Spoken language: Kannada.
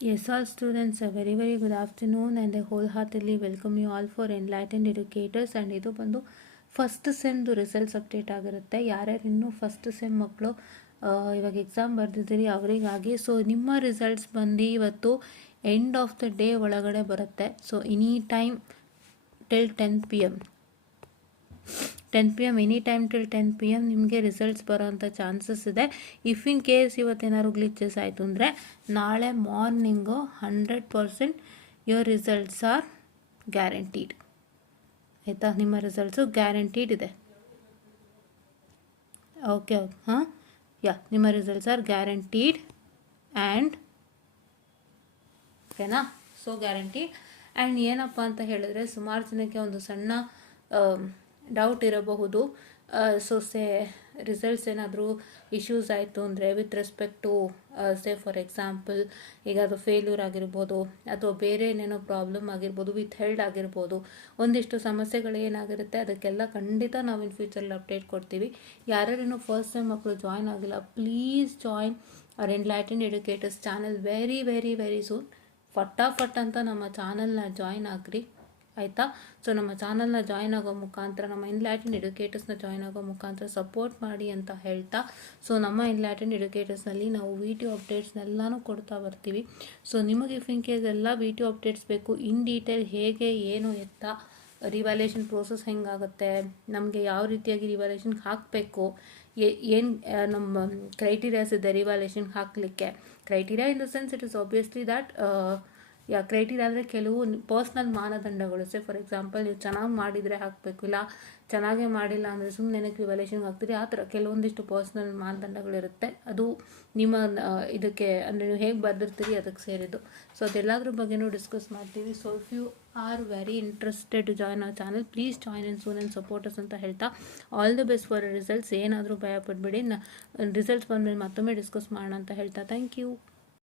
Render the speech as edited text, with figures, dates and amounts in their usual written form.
Yes, all students, a very very good afternoon and I wholeheartedly welcome you all for Enlightened Educators. and ಇದು ಬಂದು ಫಸ್ಟ್ ಸೆಮ್ದು ರಿಸಲ್ಟ್ಸ್ ಅಪ್ಡೇಟ್ ಆಗಿರುತ್ತೆ. ಯಾರ್ಯಾರು ಇನ್ನೂ ಫಸ್ಟ್ ಸೆಮ್ ಮಕ್ಕಳು ಇವಾಗ ಎಕ್ಸಾಮ್ ಬರೆದಿದ್ದೀರಿ ಅವರಿಗಾಗಿ. ಸೊ ನಿಮ್ಮ ರಿಸಲ್ಟ್ಸ್ ಬಂದು ಇವತ್ತು ಎಂಡ್ ಆಫ್ ದ ಡೇ ಒಳಗಡೆ ಬರುತ್ತೆ. So any time till 10 PM 10 PM any time till 10 PM ನಿಮಗೆ ರಿಸಲ್ಟ್ಸ್ ಬರೋವಂಥ ಚಾನ್ಸಸ್ ಇದೆ. ಇಫ್ ಇನ್ ಕೇಸ್ ಇವತ್ತೇನಾದ್ರು ಗ್ಲಿಚಸ್ ಆಯಿತು ಅಂದರೆ ನಾಳೆ morning 100% your results R guaranteed. ಆಯಿತಾ, ನಿಮ್ಮ ರಿಸಲ್ಟ್ಸು ಗ್ಯಾರಂಟೀಡ್ ಇದೆ. ಓಕೆ ಹಾಂ ನಿಮ್ಮ ರಿಸಲ್ಟ್ಸ್ ಆರ್ ಗ್ಯಾರಂಟೀಡ್ ಆ್ಯಂಡ್ ಓಕೆನಾ. ಸೊ ಗ್ಯಾರಂಟೀಡ್ ಆ್ಯಂಡ್ ಏನಪ್ಪ ಅಂತ ಹೇಳಿದ್ರೆ ಸುಮಾರು ಜನಕ್ಕೆ ಒಂದು ಸಣ್ಣ ಡೌಟ್ ಇರಬಹುದು. ರಿಸಲ್ಟ್ಸ್ ಏನಾದರೂ ಇಶ್ಯೂಸ್ ಆಯಿತು ಅಂದರೆ with respect to for example ಈಗ ಅದು ಫೇಲ್ಯೂರ್ ಆಗಿರ್ಬೋದು ಅಥವಾ ಬೇರೆ ಏನೇನೋ ಪ್ರಾಬ್ಲಮ್ ಆಗಿರ್ಬೋದು, ವಿತ್ ಹೆಲ್ಡ್ ಆಗಿರ್ಬೋದು, ಒಂದಿಷ್ಟು ಸಮಸ್ಯೆಗಳು ಏನಾಗಿರುತ್ತೆ ಅದಕ್ಕೆಲ್ಲ ಖಂಡಿತ ನಾವು ಇನ್ ಫ್ಯೂಚರಲ್ಲಿ ಅಪ್ಡೇಟ್ ಕೊಡ್ತೀವಿ. ಯಾರ್ಯಾರೇನೋ ಫಸ್ಟ್ ಟೈಮ್ ಮಕ್ಕಳು ಜಾಯ್ನ್ ಆಗಿಲ್ಲ, please join our enlightened educators channel very very very soon. ಫಟಾಫಟ್ ಅಂತ ನಮ್ಮ ಚಾನಲ್ನ ಜಾಯ್ನ್ ಆಗ್ರಿ, ಆಯಿತಾ. ಸೊ ನಮ್ಮ ಚಾನಲ್ನ ಜಾಯ್ನ್ ಆಗೋ ಮುಖಾಂತರ, ನಮ್ಮ ಎನ್ಲೈಟೆಂಡ್ ಎಡ್ಯುಕೇಟರ್ಸ್ನ ಜಾಯ್ನ್ ಆಗೋ ಮುಖಾಂತರ ಸಪೋರ್ಟ್ ಮಾಡಿ ಅಂತ ಹೇಳ್ತಾ, ಸೊ ನಮ್ಮ ಎನ್ಲೈಟೆಂಡ್ ಎಡ್ಯುಕೇಟರ್ಸ್ನಲ್ಲಿ ನಾವು ವಿಡಿಯೋ ಅಪ್ಡೇಟ್ಸ್ನೆಲ್ಲನೂ ಕೊಡ್ತಾ ಬರ್ತೀವಿ. ಸೊ ನಿಮಗೆ ಇಫ್ ಇನ್ ಕೇಸ್ ಎಲ್ಲ ವಿಡಿಯೋ ಅಪ್ಡೇಟ್ಸ್ ಬೇಕು, ಇನ್ ಡೀಟೇಲ್ ಹೇಗೆ ಏನು ಎತ್ತ ರಿವ್ಯಾಲ್ಯೂಯೇಷನ್ ಪ್ರೋಸೆಸ್ ಹೆಂಗಾಗುತ್ತೆ, ನಮಗೆ ಯಾವ ರೀತಿಯಾಗಿ ರಿವ್ಯಾಲ್ಯೂಯೇಷನ್ಗೆ ಹಾಕಬೇಕು, ಏನು ನಮ್ಮ ಕ್ರೈಟೀರಿಯಾಸ್ ಇದೆ ರಿವ್ಯಾಲ್ಯೂಯೇಷನ್ಗೆ ಹಾಕಲಿಕ್ಕೆ. Criteria in the sense it is obviously that criteria ಅಂದರೆ ಕೆಲವು ಪರ್ಸ್ನಲ್ ಮಾನದಂಡಗಳು. ಫಾರ್ ಎಕ್ಸಾಂಪಲ್ ನೀವು ಚೆನ್ನಾಗಿ ಮಾಡಿದರೆ ಹಾಕಬೇಕು, ಇಲ್ಲ ಚೆನ್ನಾಗೇ ಮಾಡಿಲ್ಲ ಅಂದರೆ ಸುಮ್ಮನೆ ರಿವ್ಯಾಲ್ಯೂಯೇಷನ್ಗೆ ಹಾಕ್ತೀರಿ. ಆ ಥರ ಕೆಲವೊಂದಿಷ್ಟು ಪರ್ಸ್ನಲ್ ಮಾನದಂಡಗಳಿರುತ್ತೆ. ಅದು ನಿಮ್ಮ ಇದಕ್ಕೆ ಅಂದರೆ ನೀವು ಹೇಗೆ ಬರೆದಿರ್ತೀರಿ ಅದಕ್ಕೆ ಸೇರಿದ್ದು. ಸೊ ಅದೆಲ್ಲದ್ರ ಬಗ್ಗೆನೂ ಡಿಸ್ಕಸ್ ಮಾಡ್ತೀವಿ. So if you are very interested to join our channel, please join in soon and supporters ಅಂತ ಹೇಳ್ತಾ, all the best for results. ಏನಾದರೂ ಭಯ ಪಡಬೇಡಿ, ರಿಸಲ್ಟ್ಸ್ ಬಂದಮೇಲೆ ಮತ್ತೊಮ್ಮೆ ಡಿಸ್ಕಸ್ ಮಾಡೋಣ ಅಂತ ಹೇಳ್ತಾ ಥ್ಯಾಂಕ್ ಯು.